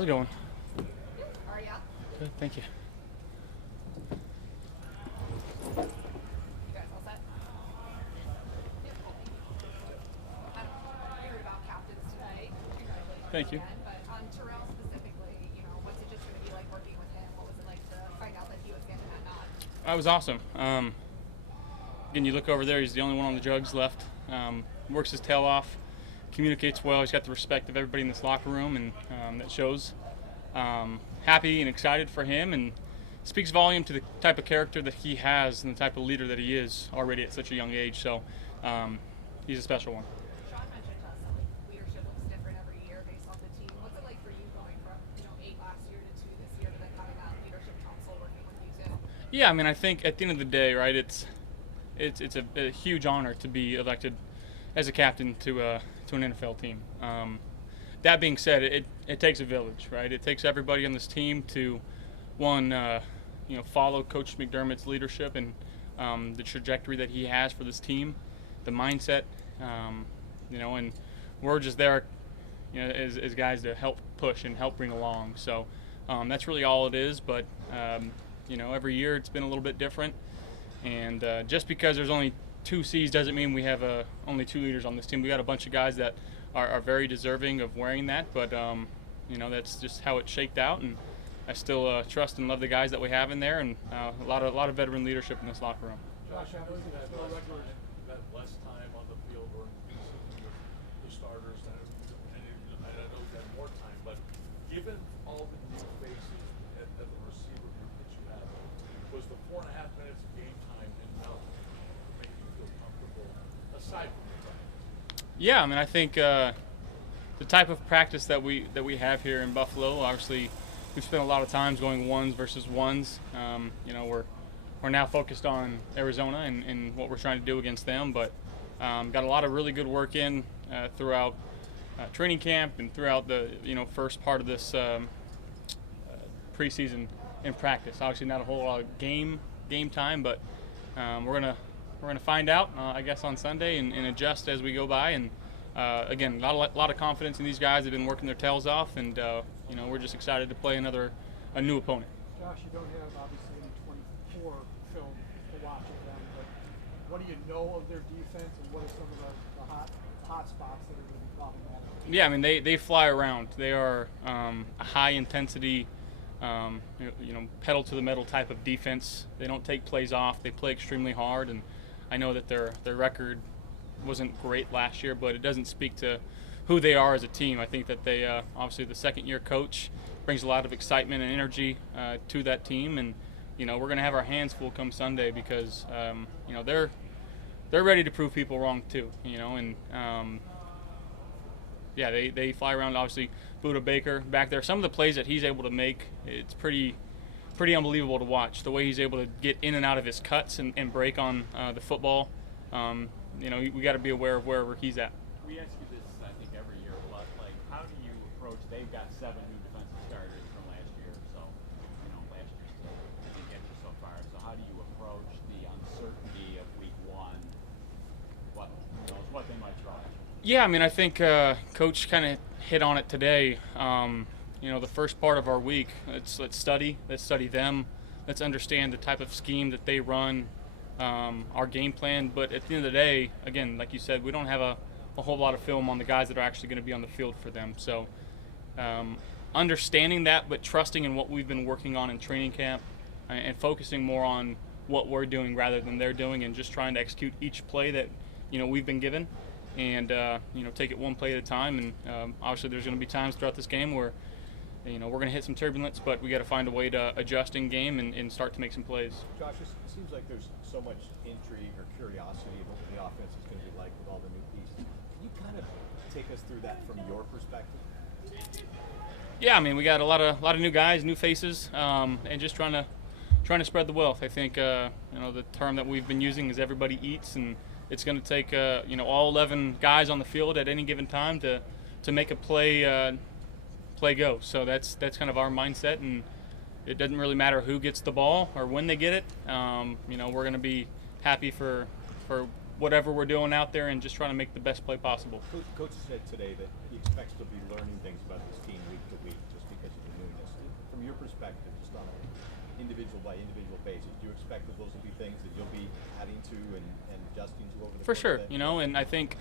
how's it going? How are ya? Good, thank you. You guys all set? Yep. We heard about captains today. Congratulations Thank you. again. But on Terrell specifically, what's it just going to be like working with him? What was it like to find out that he was getting that nod? That was awesome. Again, you look over there, he's the only one on the jugs left. Works his tail off, communicates well. He's got the respect of everybody in this locker room, and that shows. Happy and excited for him, and speaks volume to the type of character that he has and the type of leader that he is already at such a young age. So he's a special one. Sean mentioned how some leadership looks different every year based on the team. What's it like for you going from 8 last year to 2 this year to then having that leadership council working with you too? Yeah, I mean, I think at the end of the day, right, it's a huge honor to be elected as a captain to an NFL team. That being said, it takes a village, right? It takes everybody on this team to, one, follow Coach McDermott's leadership and the trajectory that he has for this team, the mindset, and we're just there, as guys to help push and help bring along. So that's really all it is. But every year it's been a little bit different, and just because there's only 2 C's doesn't mean we have only 2 leaders on this team. We got a bunch of guys that are very deserving of wearing that, but that's just how it shaked out, and I still trust and love the guys that we have in there, and a lot of veteran leadership in this locker room. Josh, how was that less time on the field or the starters? And I know you had more time, but given all the new faces at the receiver group that you have, was the 4.5 minutes of game time enough to make you feel comfortable aside from the time? Yeah, I mean, I think the type of practice that we have here in Buffalo, obviously, we've spent a lot of times going ones versus ones. We're now focused on Arizona and what we're trying to do against them, but got a lot of really good work in throughout training camp and throughout the first part of this preseason in practice. Obviously, not a whole lot of game time, but we're gonna find out, I guess, on Sunday and adjust as we go by. And again, a lot of confidence in these guys. They've been working their tails off, and we're just excited to play a new opponent. Josh, you don't have obviously any 24 film to watch of them, but what do you know of their defense, and what are some of the hot spots that are going to be problematic? Yeah, I mean, they fly around. They are a high intensity, pedal to the metal type of defense. They don't take plays off. They play extremely hard, and I know that their record wasn't great last year, but it doesn't speak to who they are as a team. I think that they obviously the second-year coach brings a lot of excitement and energy to that team, and we're going to have our hands full come Sunday because they're ready to prove people wrong too. They fly around. Obviously, Buda Baker back there. Some of the plays that he's able to make, it's pretty unbelievable to watch. The way he's able to get in and out of his cuts and break on the football. We got to be aware of wherever he's at. We ask you this, I think, every year. Like, how do you approach? They've got 7 new defensive starters from last year, so last year still didn't get you so far. So how do you approach the uncertainty of week 1? What they might try? Yeah, I mean, I think Coach kind of hit on it today. The first part of our week, let's study them. Let's understand the type of scheme that they run, our game plan. But at the end of the day, again, like you said, we don't have a whole lot of film on the guys that are actually going to be on the field for them. So understanding that, but trusting in what we've been working on in training camp and focusing more on what we're doing rather than they're doing, and just trying to execute each play that we've been given, and take it one play at a time. And obviously there's going to be times throughout this game where we're going to hit some turbulence, but we got to find a way to adjust in game and start to make some plays. Josh, it seems like there's so much intrigue or curiosity about what the offense is going to be like with all the new pieces. Can you kind of take us through that from your perspective? Yeah, I mean, we got a lot of new guys, new faces, and just trying to spread the wealth. I think the term that we've been using is everybody eats, and it's going to take all 11 guys on the field at any given time to make a play go. So that's kind of our mindset, and it doesn't really matter who gets the ball or when they get it. We're going to be happy for whatever we're doing out there and just trying to make the best play possible. Coach said today that he expects to be learning things about this team week to week, just because from your perspective, just on an individual by individual basis, do you expect that those will be things that you'll be adding to and adjusting to over the For course sure, of that? you know, and I think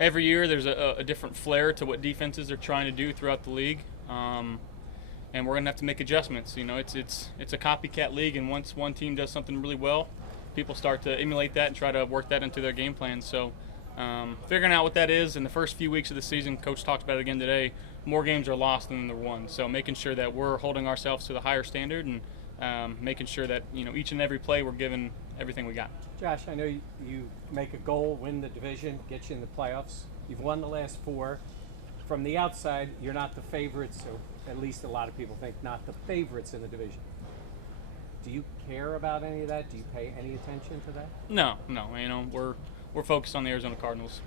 every year there's a different flair to what defenses are trying to do throughout the league, and we're gonna have to make adjustments. You know, it's a copycat league, and once one team does something really well, people start to emulate that and try to work that into their game plans. So figuring out what that is in the first few weeks of the season, Coach talked about it again today, more games are lost than they're won. So making sure that we're holding ourselves to the higher standard and making sure that, you know, each and every play we're giving everything we got. Josh, I know you make a goal, win the division, get you in the playoffs. You've won the last 4. From the outside, you're not the favorites, or at least a lot of people think not the favorites in the division. Do you care about any of that? Do you pay any attention to that? No, you know, we're focused on the Arizona Cardinals.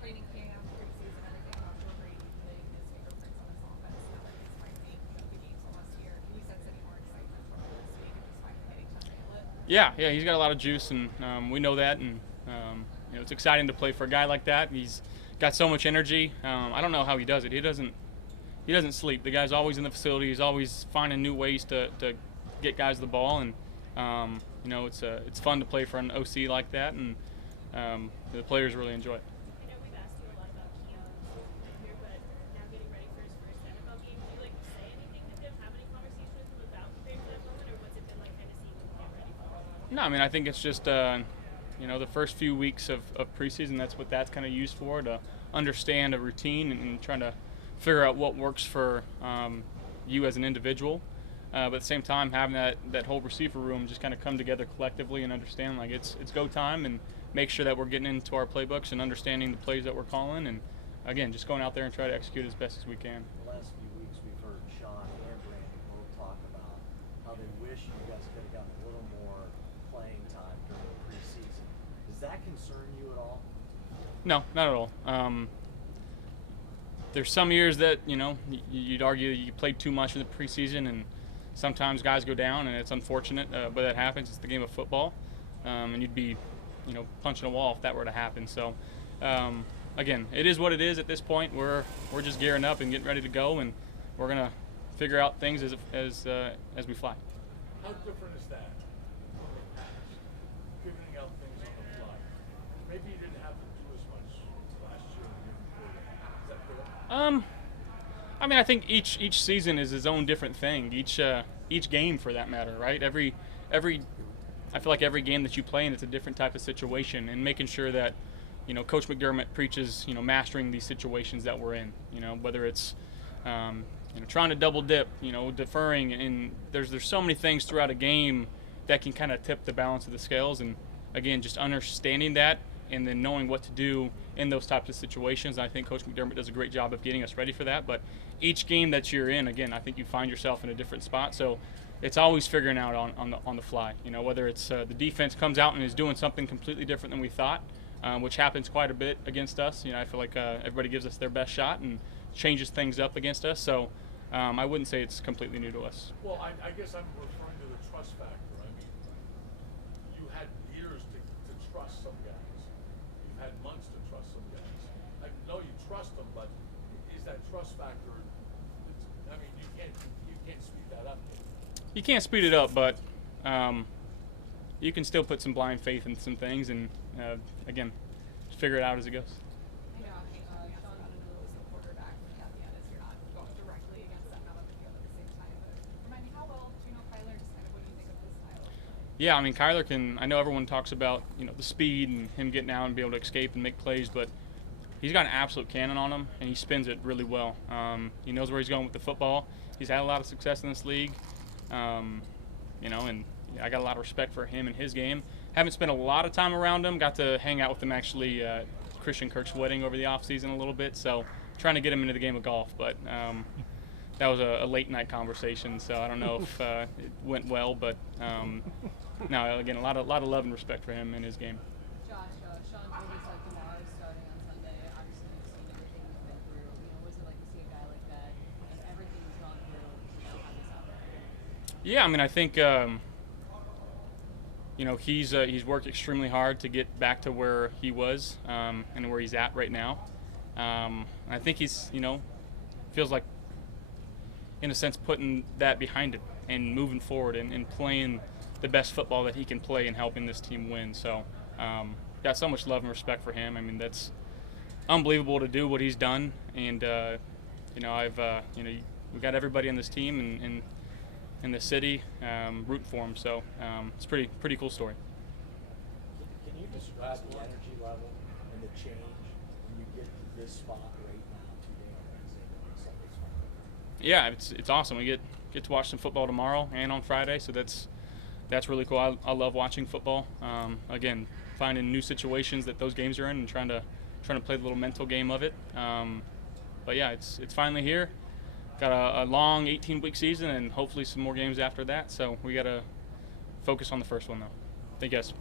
Training camp, preseason, everything about Joe Brady putting his fingerprints on this offense now that he's finally the games almost here. Can you sense any more excitement from him this week and just finally getting to nail it? Yeah, he's got a lot of juice, and we know that, and you know, it's exciting to play for a guy like that. He's got so much energy. I don't know how he does it. He doesn't sleep. The guy's always in the facility. He's always finding new ways to get guys the ball, and you know, it's fun to play for an OC like that, and the players really enjoy it. I know we've asked you a lot about Keon here, but now getting ready for his first NFL game, do you like say anything to him? Have any conversation with him about preparing for that moment, or what's it been like kind of seeing him get ready for it? No, I mean, I think it's just you know, the first few weeks of preseason, that's what that's kind of used for, to understand a routine and trying to figure out what works for you as an individual. But at the same time, having that whole receiver room just kind of come together collectively and understand, like, it's go time, and make sure that we're getting into our playbooks and understanding the plays that we're calling, and again, just going out there and try to execute as best as we can. The last few weeks we've heard Sean and Brandon both talk about how they wish you guys could have gotten a little more playing time during the preseason. Does that concern you at all? No, not at all. There's some years that, you know, you'd argue you played too much in the preseason, and sometimes guys go down, and it's unfortunate, but that happens. It's the game of football, and you'd be, you know, punching a wall if that were to happen. So, again, it is what it is at this point. We're just gearing up and getting ready to go, and we're gonna figure out things as we fly. How different is that from the past? Figuring out things on the fly. Maybe you didn't have to do as much last year and the year before that. Is that fair? I mean, I think each season is its own different thing. Each game, for that matter, right? I feel like every game that you play in, it's a different type of situation, and making sure that, you know, Coach McDermott preaches, you know, mastering these situations that we're in. You know, whether it's you know, trying to double dip, you know, deferring, and there's so many things throughout a game that can kind of tip the balance of the scales. And again, just understanding that and then knowing what to do in those types of situations. I think Coach McDermott does a great job of getting us ready for that. But each game that you're in, again, I think you find yourself in a different spot. So it's always figuring out on the fly. You know, whether it's the defense comes out and is doing something completely different than we thought, which happens quite a bit against us. You know, I feel like everybody gives us their best shot and changes things up against us. So I wouldn't say it's completely new to us. Well, I guess I'm referring to the trust factor. I mean, you had years to trust some guys. You've had months to trust some guys. I know you trust them, but is that trust factor? I mean, you can't speed that up. You can't speed it up, but you can still put some blind faith in some things, and again, figure it out as it goes. I know Sean was the quarterback at the end, as you're not going directly against them out on the field at the same time. But remind me, how well do you know Kyler? Just kind of what do you think of his style of play? Yeah, I mean, Kyler can. I know everyone talks about, you know, the speed and him getting out and be able to escape and make plays, but he's got an absolute cannon on him, and he spins it really well. He knows where he's going with the football. He's had a lot of success in this league, you know, and I got a lot of respect for him and his game. Haven't spent a lot of time around him. Got to hang out with him actually Christian Kirk's wedding over the offseason a little bit, so trying to get him into the game of golf, but that was a late night conversation, so I don't know if it went well, but no, again, a lot of love and respect for him and his game. Josh, Sean told us that tomorrow is starting on Sunday. Obviously, you've seen everything he's been through. You know, what's it like to see a guy like that and everything he's gone through, you know, have this out there? Yeah, I mean, I think you know, he's worked extremely hard to get back to where he was and where he's at right now. I think he's, you know, feels like in a sense, putting that behind him and moving forward and playing the best football that he can play and helping this team win. So got so much love and respect for him. I mean, that's unbelievable to do what he's done. And, we got everybody on this team and in the city rooting for him. So it's a pretty cool story. Can you describe the energy level and the change when you get to this spot right now, 2 days on Wednesday and Sunday's Friday? Yeah, it's awesome. We get to watch some football tomorrow and on Friday, so that's really cool. I love watching football. Again, finding new situations that those games are in and trying to play the little mental game of it. But yeah, it's finally here. Got a long 18-week season and hopefully some more games after that. So we got to focus on the first one though. Thank you guys.